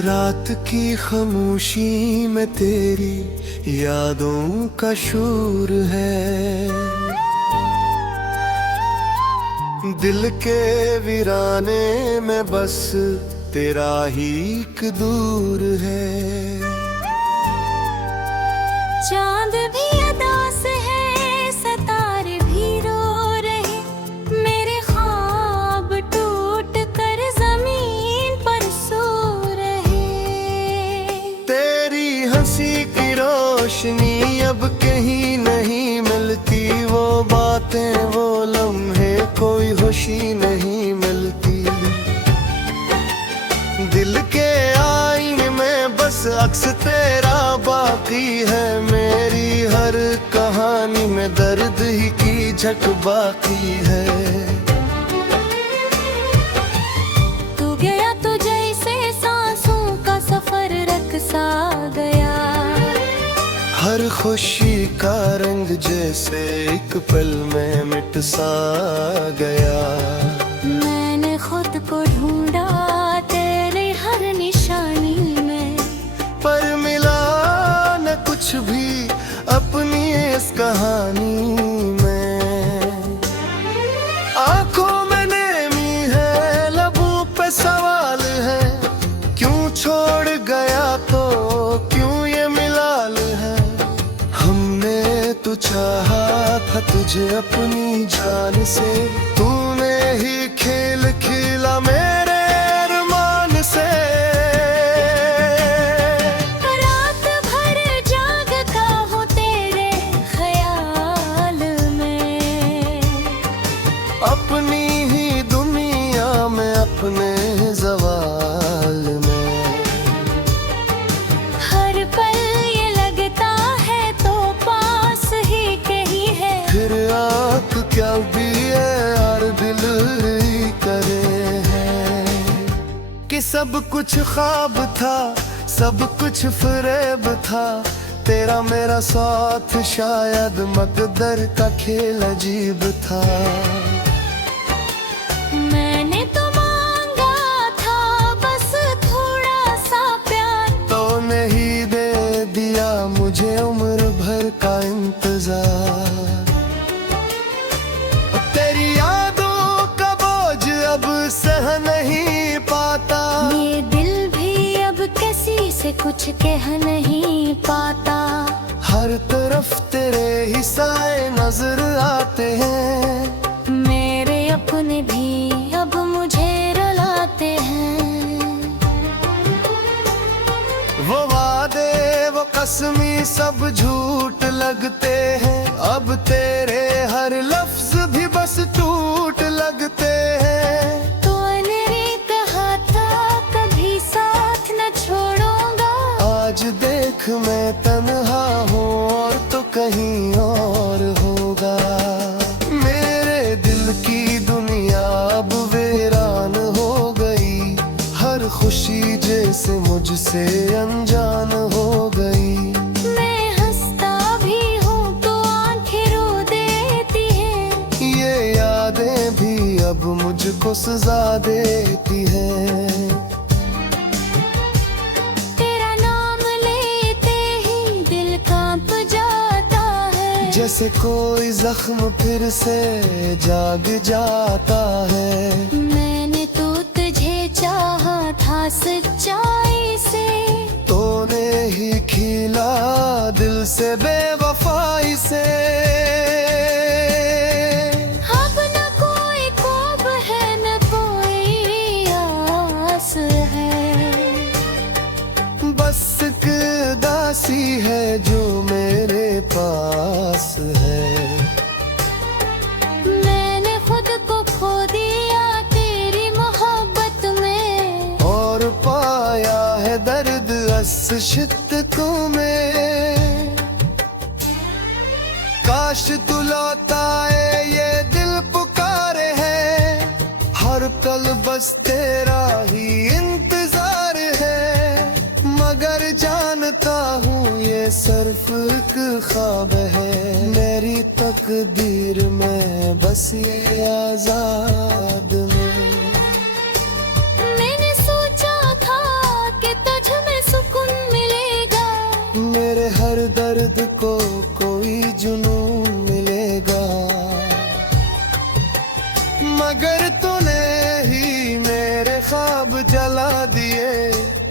रात की खामोशी में तेरी यादों का शोर है। दिल के वीराने में बस तेरा ही एक दूर है। चांद भी अदास है, सितारे भी रो रहे, मेरे ख्वाब टूट कर जमीन पर सो रहे। तेरी हंसी की रोशनी अब कहीं नहीं मिलती, वो बातें वो लम्हे कोई खुशी नहीं मिलती। दिल के आईने में बस अक्स तेरा बाकी है, मेरी हर कहानी में दर्द ही की झक बाकी है। तू गया तो जैसे सांसों का सफर रक्सा गया, हर खुशी का रंग जैसे एक पल में मिट सा गया। मैंने खुद को ढूंढा तेरे हर निशानी में, पर मिला न कुछ भी अपनी इस कहानी में। आंखों में नेमी है, लबों पे सवाल है, क्यों छोड़ गया तो क्यों ये मिलाल है। हमने तो चाहा था तुझे अपनी जान से, तूने ही खेल खेला मेरे अरमान से। रात भर जागता हूँ तेरे ख्याल में, अपनी ही दुनिया में अपने ज़वाल में। हर पल ये लगता है तो पास ही कहीं है, फिर आँख क्या भी है यार दिल ही करे है। कि सब कुछ ख्वाब था, सब कुछ फरेब था, तेरा मेरा साथ शायद मकदर का खेल अजीब था। मैंने तो मांगा था बस थोड़ा सा प्यार, तो नहीं दे दिया मुझे उम्र भर का इंतजार। तेरी यादों का बोझ अब सह नहीं पाता, ये दिल भी अब किसी से कुछ कह नहीं पाता। हर तरफ तेरे ही साए नजर आते हैं, मेरे अपने भी अब मुझे रुलाते हैं। वो वादे वो कसमी सब झूठ लगते हैं, अब तेरे हर लफ्ज भी बस टूट लगते हैं। तो ने कहा था कभी साथ न छोड़ूंगा, आज देख मैं तन्हा हूँ और तो कहीं और होगा। मेरे दिल की दुनिया अब वीरान हो गई, हर खुशी जैसे मुझसे अनजान हो गई। मैं हंसता भी हूँ तो आंखें रो देती हैं, ये यादें भी अब मुझको सजा देती हैं। तेरा नाम लेते ही दिल कांप जाता है, जैसे कोई जख्म फिर से जाग जाता है। मैंने तो तुझे चाहा था सच्चाई से, तूने ही खिला दिल से बेवफाई से। अब न कोई ख्वाब है न कोई आस है, बस एक दासी है जो मेरे पास है। मैंने खुद को खो दिया तेरी मोहब्बत में, और पाया है दर्द अस शिद्दतों में। काश तू लौटा है ये दिल पुकारे है, हर पल बस तेरा ही इंतजार है। मगर जानता हूँ ये सिर्फ एक ख्वाब है, मेरी तकदीर में बस ये आजाद में। मैंने सोचा था कि दर्द को कोई जुनून मिलेगा। मगर तूने ही मेरे ख्वाब जला दिए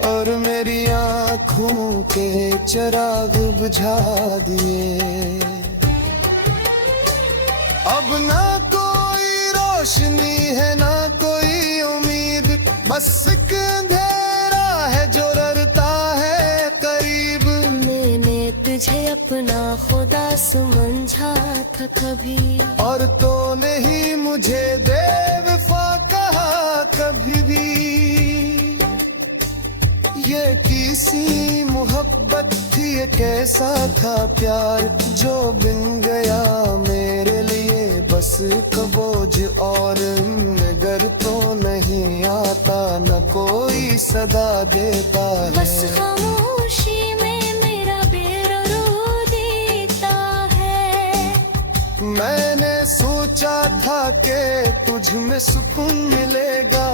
और मेरी आँखों के चिराग बुझा दिए। अब ना कोई रोशनी है ना कोई उम्मीद, बस एक अंधेरा है जो डरता है करीब। मैंने तुझे अपना खुदा समझा था कभी, और तो नहीं मुझे बेवफा कहा कभी भी। ये किसी मोहब्बत थी, ये कैसा था प्यार जो बिन गया मेरे लिए बस कबोझ। और नगर तो नहीं आता न कोई सदा देता है, बस खामोशी में मेरा बेरूह दिखता है। मैंने सोचा था कि तुझ में सुकून मिलेगा,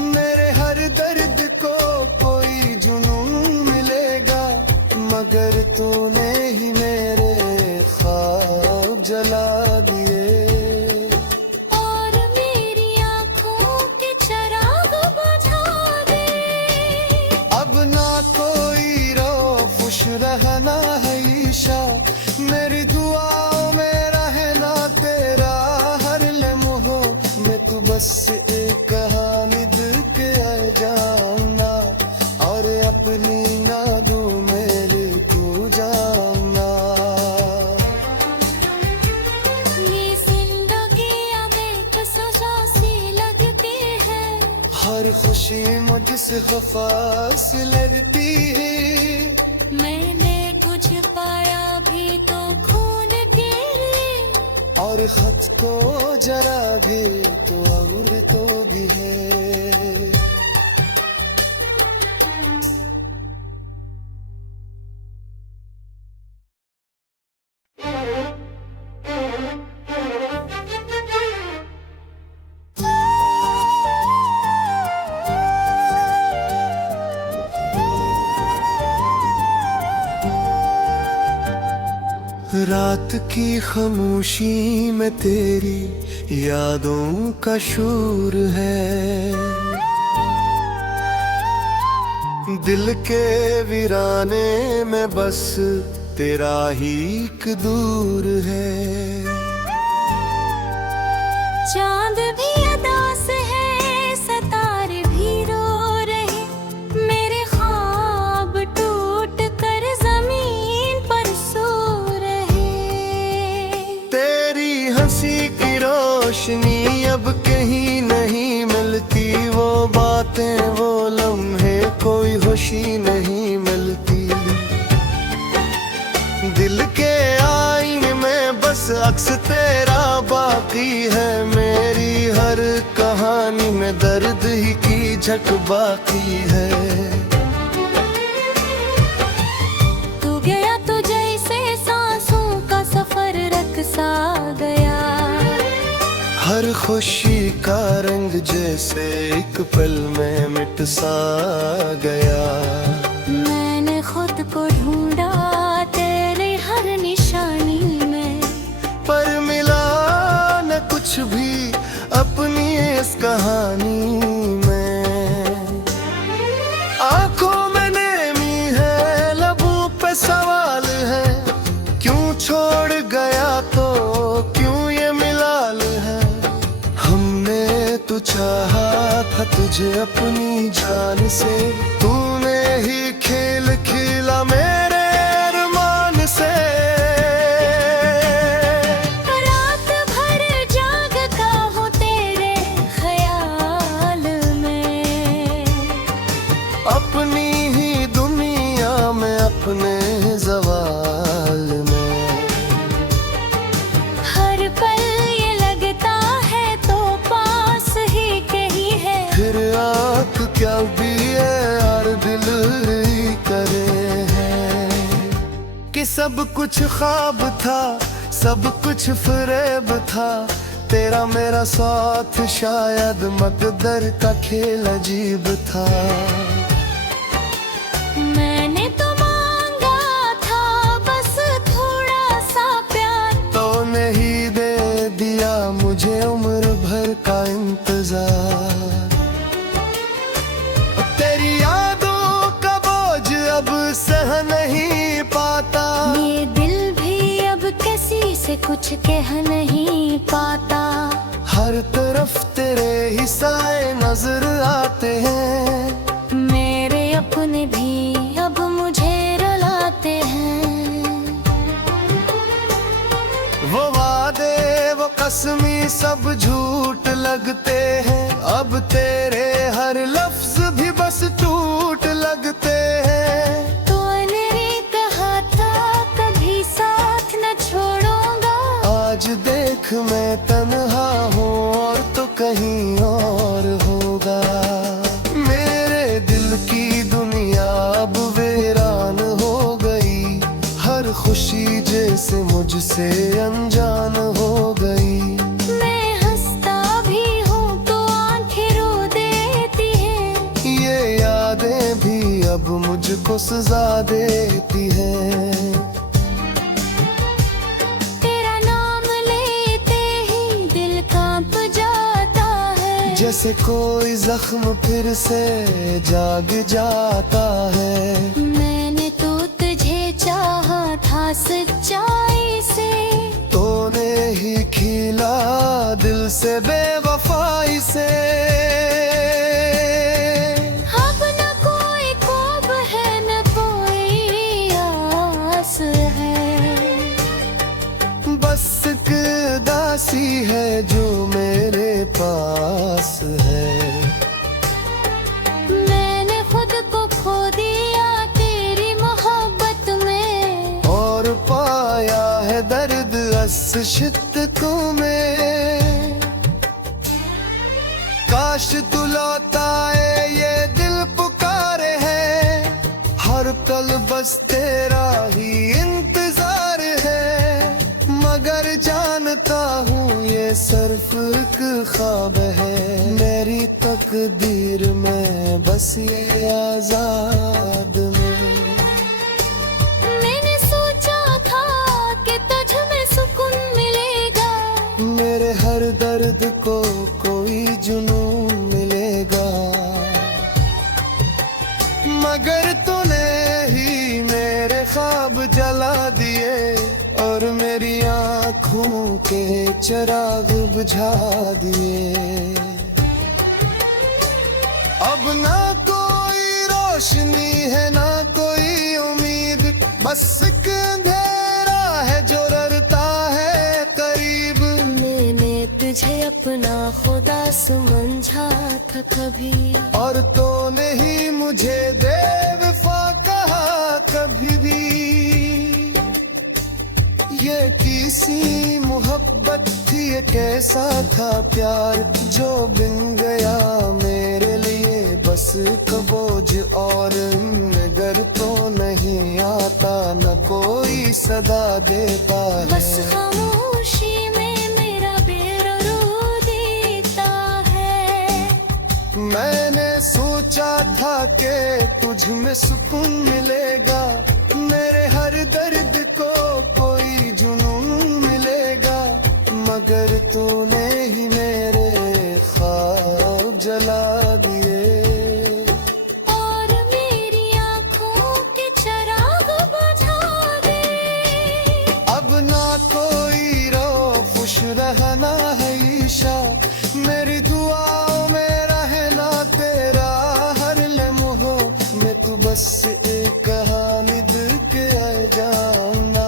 मेरे हर दर्द को कोई जुनून मिलेगा। मगर तूने ही मेरे ख्वाब जला दिए और मेरी आँखों के चिराग बुझा दे। अब ना कोई खुश रहना है ईशा, मेरी दुआओं में रहना तेरा हर लम्हो में। तू बस एक कहानी दिल के आ जाना और अपनी ना दू मेरे तू जाना। ये जिंदगी अब एक सजा सी लगती है, हर खुशी मुझसे खफा से लगती है। मैंने कुछ पाया भी तो खून के लिए, और खत को जरा भी तो और तो भी है। रात की खामोशी में तेरी यादों का शोर है, दिल के वीराने में बस तेरा ही एक दूर है। चांद भी अदास है, सितारे भी रो रहे, मेरे ख्वाब टूट कर जमीन पर सो रहे। तेरी हंसी की रोशनी अब कहीं नहीं मिलती, वो बातें वो लम्हे कोई खुशी नहीं मिलती। दिल के आईने में बस अक्स तेरा बाकी है, मेरी हर कहानी में दर्द ही की झक बाकी है। तू गया तो जैसे सांसों का सफर रकसा गया, हर खुशी का रंग जैसे एक पल में मिट सा गया। मैंने खुद को ढूंढा तेरे हर निशानी में, पर मिला न कुछ भी अपनी इस कहानी में। आंखों में नेमी है, लबों पे सवाल है, क्यों छोड़ गया तो क्यों ये मिलाल है। हमने तो चाहा था तुझे अपनी जान से, तूने ही खेल खेला मेरे अरमान से। रात भर जागता हूँ तेरे ख्याल में, अपनी ही दुनिया में अपने जवाल में। हर पल ये लगता है तो पास ही कहीं है, फिर आँख क्या भी है और दिल ही करे है। कि सब कुछ ख्वाब था, सब कुछ फरेब था, तेरा मेरा साथ शायद मकदर का खेल अजीब था। मैंने तो मांगा था बस कुछ कह नहीं पाता। हर तरफ तेरे ही साए नजर आते हैं। मेरे अपने भी अब मुझे रुलाते हैं। वो वादे वो कसमी सब झूठ लगते हैं। अब तेरे हर लफ्ज भी बस टूट लगते हैं। तूने कहा था कभी साथ न छोड़ूंगा। आज देख मैं तन्हा हूँ और तो कहीं और होगा। मेरे दिल की दुनिया अब वीरान हो गई। हर खुशी जैसे मुझसे अनजान हो गई। मैं हंसता भी हूँ तो आंखें रो देती हैं। ये यादें भी अब मुझको सजा देती हैं। तेरा नाम लेते ही दिल कांप जाता है। जैसे कोई जख्म फिर से जाग जाता है। मैंने तो तुझे चाहा था सच्चाई से। तूने ही खिला दिल से बेवफाई से। अब न कोई ख्वाब है न कोई आस है। बस एक दासी है जो मेरे पास है। मैंने खुद को खो दिया तेरी मोहब्बत में। और पाया है दर्द शिद्दतों में। काश तू लौट आए ये दिल पुकारे है। हर पल बस तेरा ही इंतजार है। मगर जानता हूँ ये सिर्फ एक ख्वाब है। मेरी तकदीर में बस ये आजाद में। मैंने सोचा था कि तुझ में सुकून मिलेगा। मेरे हर दर्द को कोई जुनून मिलेगा। मगर तूने ही मेरे ख्वाब जला दिए। और मेरी आँखों के चिराग बुझा दिए। अब ना कोई रोशनी है ना कोई उम्मीद। बस एक अंधेरा है जो डरता है करीब। मैंने तुझे अपना खुदा समझा था कभी। और तो नहीं मुझे बेवफा कहा कभी भी। ये किसी मोहब्बत थी ये कैसा था प्यार जो बिन गया मेरे लिए बस कबोझ। और नगर तो नहीं आता न कोई सदा देता है। बस खामोशी में मेरा बेरूह देता है। मैंने सोचा था कि तुझ में सुकून मिलेगा। मेरे हर दर्द को कोई जुनून मिलेगा। मगर तूने ही मेरे ख्वाब जला दिए। और मेरी आँखों के चिराग बुझा दे। अब ना कोई रो खुश रहना है ईशा। मेरी दुआओं में रहना तेरा हर लम्हो में। तू बस एक कहानी दिल के आ जाना।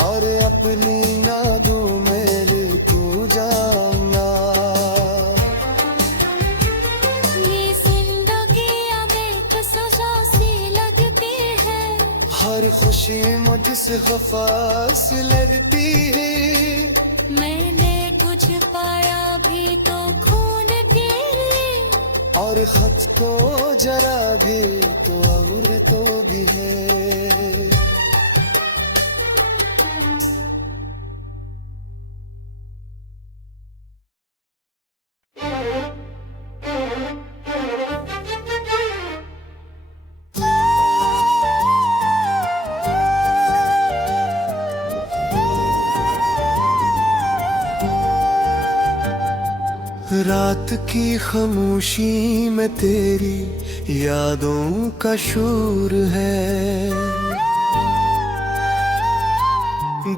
और अपनी नादू मेरे तू जाना। ये जिंदगी अब एक सजा सी लगती है। हर खुशी मुझसे वफा से लगती है। मैंने कुछ पाया भी तो खून के लिए। और खत तो जरा भी तो और तो भी है। रात की खामोशी में तेरी यादों का शोर है।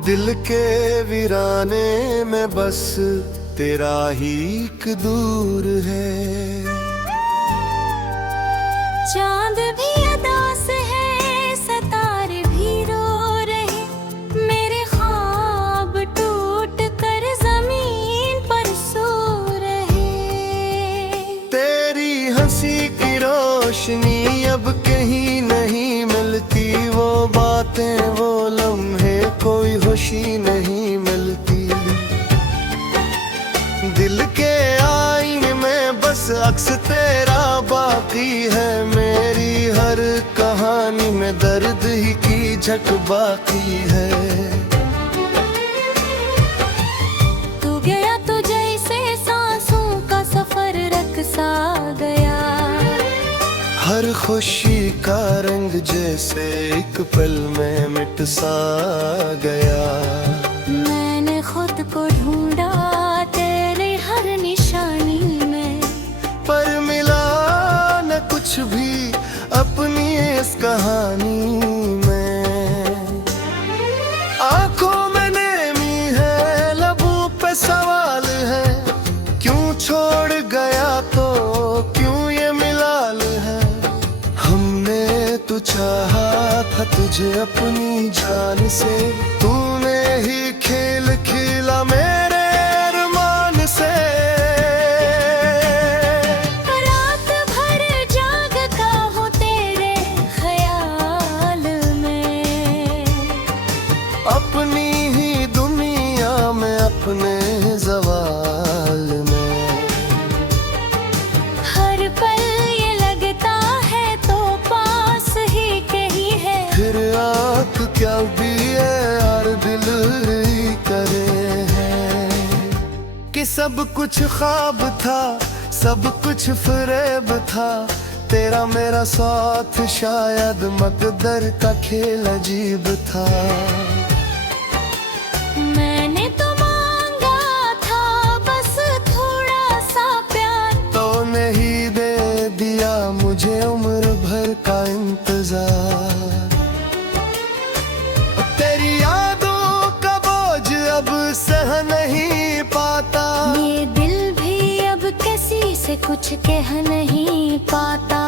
दिल के वीराने में बस तेरा ही एक दूर है। चांद भी उदास है, सितारे भी रो रहे, मेरे ख्वाब टूट कर जमीन पर सो रहे। तेरी हंसी की रोशनी अब कहीं नहीं मिलती, वो बातें वो लम्हे कोई खुशी नहीं मिलती। दिल के आईने में बस अक्स तेरा बाकी है, मेरी हर कहानी में दर्द ही की झक बाकी है। तू गया तो जैसे सांसों का सफर रक्सा गया, हर खुशी का रंग जैसे एक पल में मिट सा गया। मैंने खुद को ढूंढा तेरे हर निशानी में, पर मिला न कुछ भी अपनी इस कहानी में। आंखों में नेमी है, लबों पे सवाल है, क्यों छोड़ गया तो क्यों ये मिलाल है। हमने तो चाहा था तुझे अपनी जान से, तूने ही खेल खेला मेरे अरमान से। रात भर जागता हूँ तेरे ख्याल में, अपनी ही दुनिया में अपने जवाल में। हर पल ये लगता है तो पास ही कहीं है, फिर आँख क्या भी है यार दिल ही करे है। कि सब कुछ ख्वाब था, सब कुछ फरेब था, तेरा मेरा साथ शायद मकदर का खेल अजीब था। मैंने तो मांगा था बस थोड़ा सा प्यार, तो नहीं दे दिया मुझे उम्र भर का इंतजार। तेरी यादों का बोझ अब सह नहीं पाता, ये दिल भी अब किसी से कुछ कह नहीं पाता।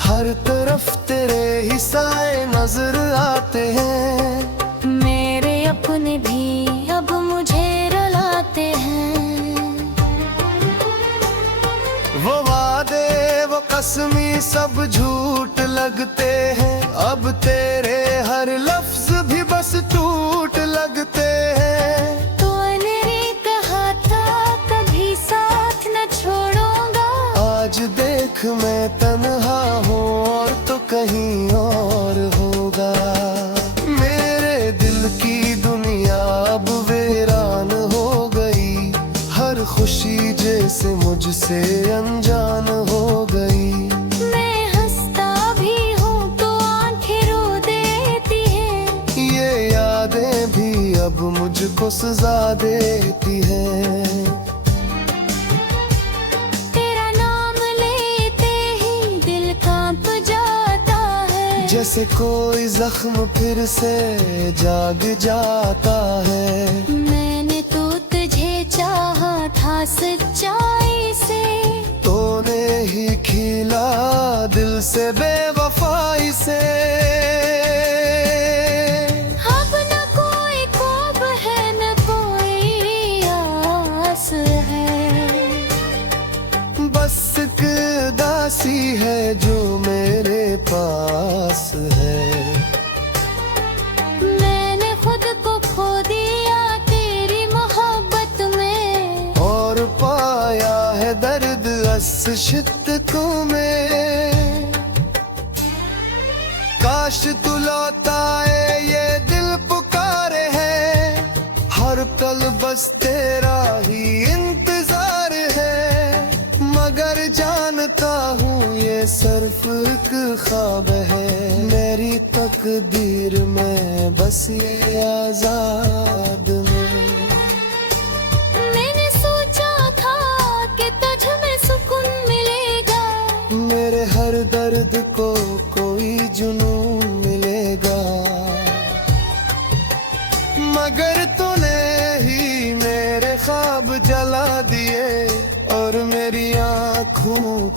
हर तरफ तेरे ही साए नजर आते हैं, मेरे अपने भी अब मुझे रुलाते हैं। वो वादे वो कसमी सब झूठ लगते हैं, अब तेरे हर लफ्ज भी बस टूट लगते हैं। तूने कहा था कभी साथ न छोड़ूंगा, आज देख मैं तन्हा हूँ और तो कहीं और होगा। मेरे दिल की दुनिया अब वीरान हो गई, हर खुशी जैसे मुझसे अनजान हो गई। मैं हंसता भी हूँ तो आंखें रो देती हैं, ये यादें भी अब मुझको सजा देती हैं। तेरा नाम लेते ही दिल कांप जाता है, जैसे कोई जख्म फिर से जाग जाता है। मैंने तो तुझे चाहा था सच्चाई से, तूने ही खिला दिल से बेवफाई से। अब न कोई ख्वाब है न कोई आस है, बस एक दासी है जो मेरे पास है। मैंने खुद को खो दिया तेरी मोहब्बत में, और पाया है दर्द अस शिद्दतों में। काश तू लौटा आए ये दिल पुकारे है, हर पल बस तेरा ही इंतजार है। मगर जानता हूँ ये सिर्फ एक ख्वाब है, मेरी तकदीर में बस ये आजाद में। मैंने सोचा था कि तुझ में सुकून मिलेगा, मेरे हर दर्द को कोई जुनून मिलेगा। मगर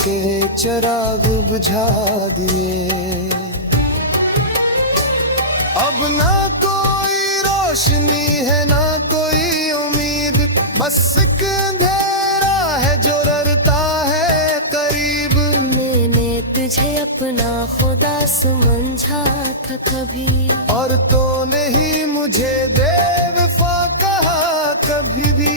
के चिराग बुझा दिए। अब ना कोई रोशनी है ना कोई उम्मीद, बस एक अंधेरा है जो डरता है करीब। मैंने तुझे अपना खुदा समझा था कभी, और तो नहीं मुझे बेवफा कहा कभी भी।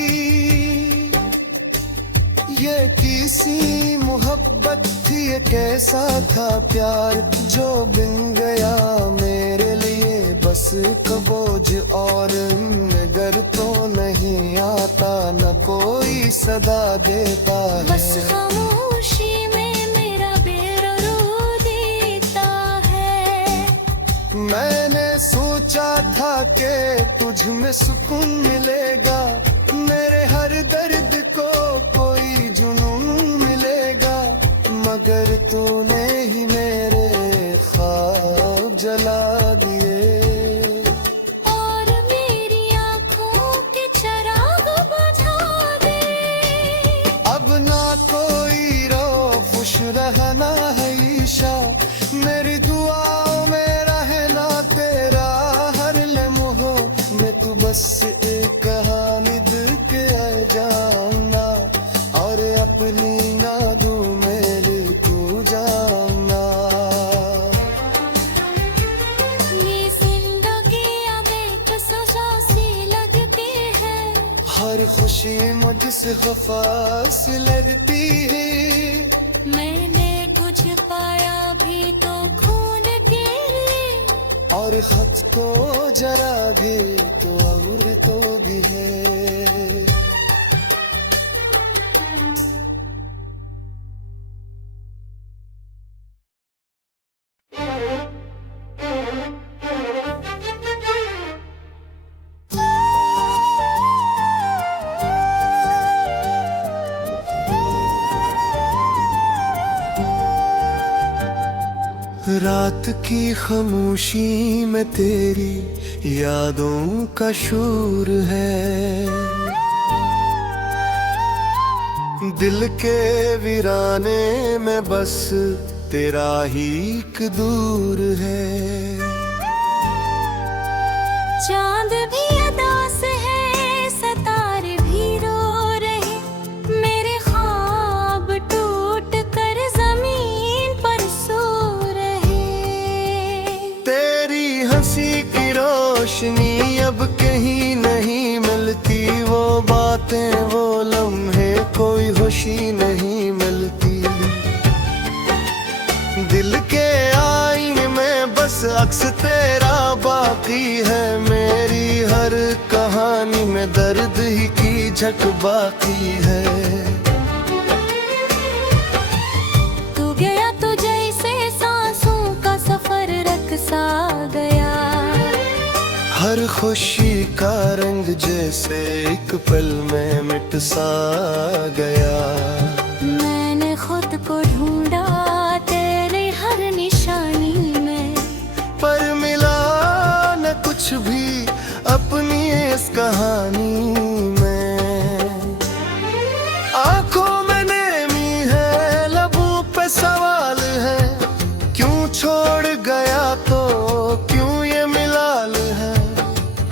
ये किसी मोहब्बत थी, ये कैसा था प्यार जो बिन गया मेरे लिए बस कबोज। और नगर तो नहीं आता न कोई सदा देता है, बस खामोशी में मेरा बेरो देता है। मैंने सोचा था कि तुझ में सुकून मिलेगा, मेरे हर दर्द को कोई जुनून मिलेगा। मगर तूने ही मेरे ख्वाब जला दिए, और मेरी आँखों के चिराग बुझा दे। अब ना कोई रो खुश रहना है ईशा, मेरी दुआओं में रहना तेरा हर लम्हो में। तू बस एक कहानी दिल के आ जाना, और अपनी यादों में तू जाना। ये जिंदगी अब एक सजा सी लगती है, हर खुशी मुझसे खफा सी लगती है। मैंने कुछ पाया भी तो खून के लिए, और खत तो जरा भी तो और तो भी है। रात की खामोशी में तेरी यादों का शोर है, दिल के वीराने में बस तेरा ही एक दूर है। चांद भी अदास है, सितारे भी रो रहे, मेरे ख्वाब टूट कर जमीन पर सो रहे। तेरी हंसी की रोशनी अब कहीं नहीं मिलती, वो बातें वो लम्हे कोई खुशी नहीं मिलती। दिल के आईने में बस अक्स तेरा बाकी है, मेरी हर कहानी में दर्द ही की झक बाकी है। तू गया तो जैसे सांसों का सफर रकसा गया, हर खुशी का रंग जैसे एक पल में मिट सा गया। मैंने खुद को ढूंढा तेरे हर निशानी में, पर मिला न कुछ भी अपनी इस कहानी में। आंखों में नेमी है, लबों पे सवाल है, क्यों छोड़ गया तो क्यों ये मिलाल है।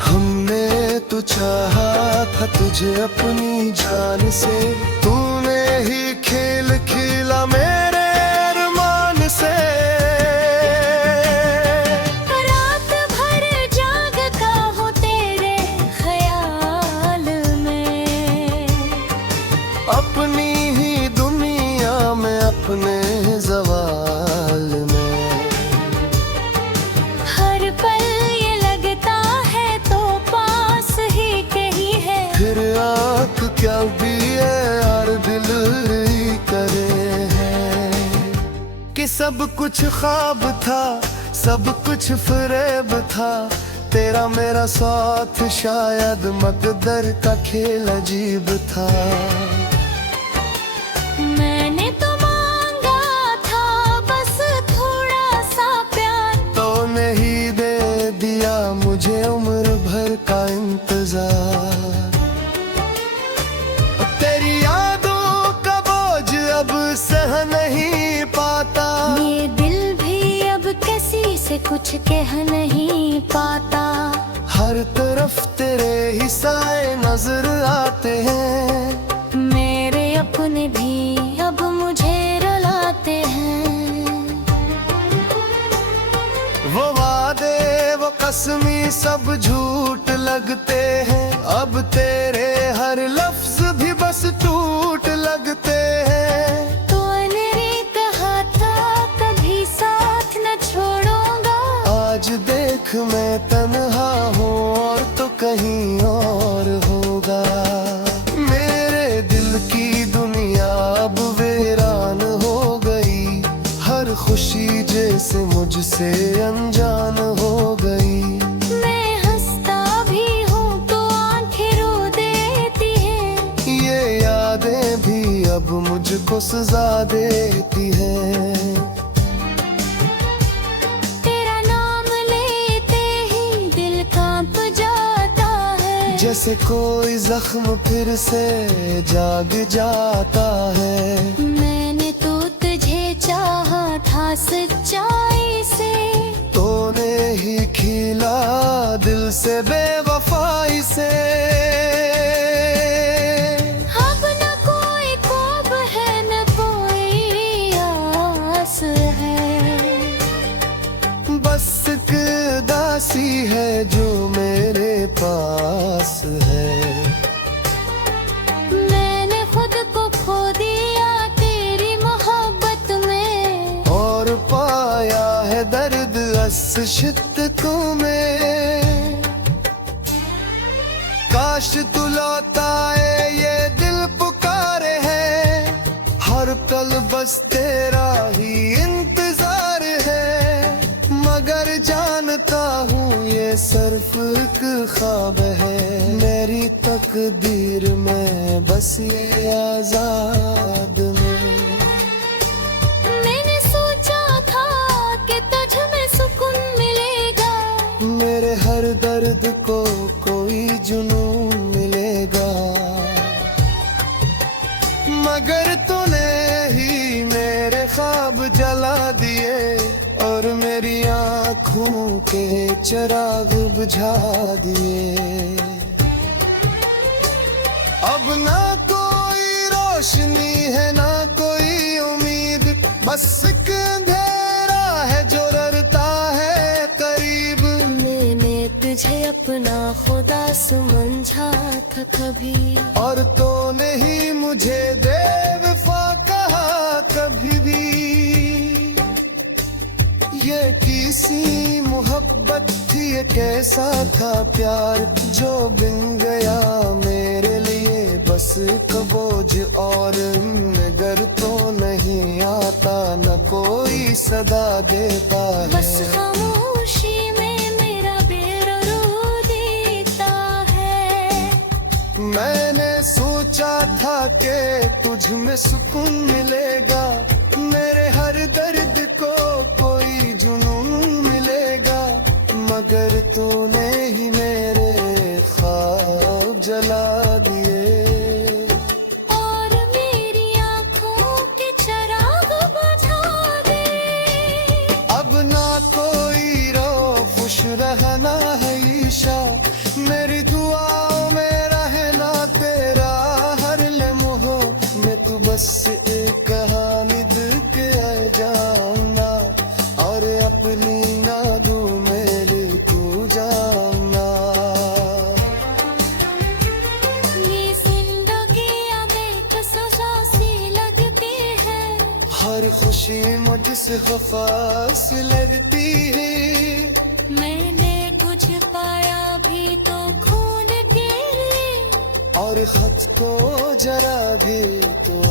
हमने तो चाहा था तुझे अपनी जान से, तूने ही खेल खेला मेरे अरमान से। रात भर जागता हूँ तेरे ख्याल में, अपनी ही दुनिया में अपने ज़वाल में। हर पल ये लगता है तो पास ही कहीं है, फिर आँख क्या भी है यार दिल ही करे है। कि सब कुछ ख्वाब था, सब कुछ फरेब था, तेरा मेरा साथ शायद मकदर का खेल अजीब था। मैंने तो मांगा था बस थोड़ा सा प्यार, तो नहीं दे दिया मुझे उम्र भर का इंतजार। तेरी यादों का बोझ अब सह नहीं कुछ कह नहीं पाता। हर तरफ तेरे ही साए नजर आते हैं, मेरे अपने भी अब मुझे रुलाते हैं। वो वादे वो कसमी सब झूठ लगते हैं, अब तेरे हर लफ्ज भी बस टूट लगते हैं। तूने कहा था कभी साथ न छोड़ूंगा, आज देख मैं तन्हा हूँ और तो कहीं और होगा। मेरे दिल की दुनिया अब वीरान हो गई, हर खुशी जैसे मुझसे अनजान हो गई। मैं हंसता भी हूँ तो आंखें रो देती हैं, ये यादें भी अब मुझको सजा देती हैं। तेरा नाम लेते ही दिल कांप जाता है, जैसे कोई जख्म फिर से जाग जाता है। मैंने तो तुझे चाहा था सच्चाई से, तूने ही खिला दिल से बेवफाई से। अब न कोई ख्वाब है न कोई आस है, बस एक दासी है जो मेरे पास है। मैंने खुद को खो दिया तेरी मोहब्बत में, और पाया है दर्द शिद्दतों में। काश तू लौट आए ये दिल पुकारे है, हर पल बस तेरा ही इंतजार है। मगर जानता हूँ ये सिर्फ एक ख्वाब है, मेरी तकदीर में बस ये आजाद में। मैंने सोचा था कि तुझ में सुकून मिलेगा, मेरे हर दर्द को कोई जुनून मिलेगा। मगर तूने ही मेरे ख्वाब जला दिए, और मेरी आँखों के चिराग बुझा दिए। अब ना कोई रोशनी है ना कोई उम्मीद, बस एक अंधेरा है जो डरता है करीब। मैंने तुझे अपना खुदा समझा था कभी, और तो नहीं मुझे बेवफा कहा कभी भी। ये किसी मोहब्बत थी, ये कैसा था प्यार जो बिन गया मेरे लिए बस कबोझ। और नगर तो नहीं आता न कोई सदा देता है, बस खामोशी में मेरा बेरूह देता है। मैंने सोचा था कि तुझ में सुकून मिलेगा, मेरे हर दर्द को कोई जुनून मिलेगा। मगर तूने ही मेरे ख्वाब जला दिए, और मेरी आँखों के चिराग बुझा दे। अब ना कोई रो खुश रहना है ईशा, मेरी दुआओं में रहना तेरा हर लम्हों में। तू बस एक कहानी दिल के जानना, और अपनी नादू मेरे तू जानना। ये जिंदगी अब एक सजा सी लगती है, हर खुशी मुझसे वफा से लगती है। मैंने कुछ पाया भी तो खून के लिए, और खत को जरा भी तो